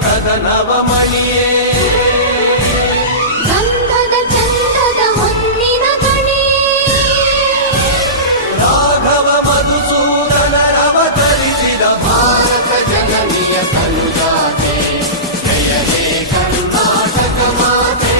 ಲೋಕದ ನವಮಣಿಯೇ ಗಂಧದ ಚಂದದ ಹೊನ್ನಿನ ಗಣಿ ರಾಘವ ಮಧುಸೂದನರವತರಿಸಿದ ಭಾರತ ಜನನಿಯ ತನುಜಾತೆ ಜಯ ಹೇ ಕರ್ನಾಟಕ ಮಾತೆ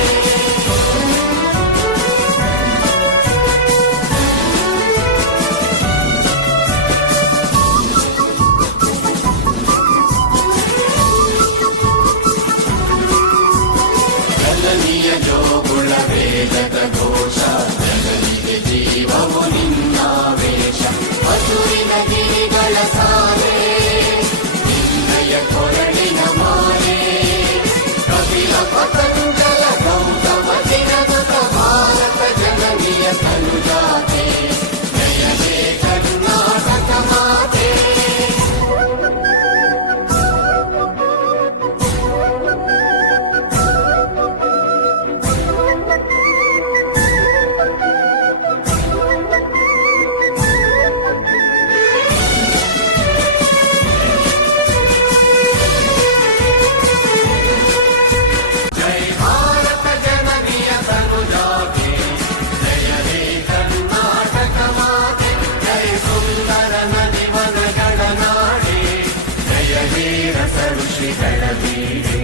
ಜನನಿಯ ಜೋಗುಳ ವೇದದ ಘೋಷ ಜಗನಿಗೆ ಜೀವವು ನಿನ್ನಾವೇಶ ಹಸುರಿನ ಗಿರಿಗಳ ಸಾಲೆ ನಿನ್ನಯ ಕೊರಳಿನ ಮಾಲೆ ಕಪಿಲ ಪತಂಜಲ ಗೌತಮ ಚಿರಗುತ ಭಾರತ ಜನನಿಯ ತನುಜಾತೆ ಜಯ ಹೇ ಕರ್ನಾಟಕ ಮಾತೆ ಜೈ ಭಾರತ ಜನನಿಯ ತನುಜಾತೆ ಜಯ ಹೇ ಕರ್ನಾಟಕ ಮಾತೆ ಜೈ ಸುಂದರ ನದಿ ವನಗಳ ನಾಡೆ ಜಯ ಹೇ ರಸ ಋಷಿಗಳ ಬೀಡೆ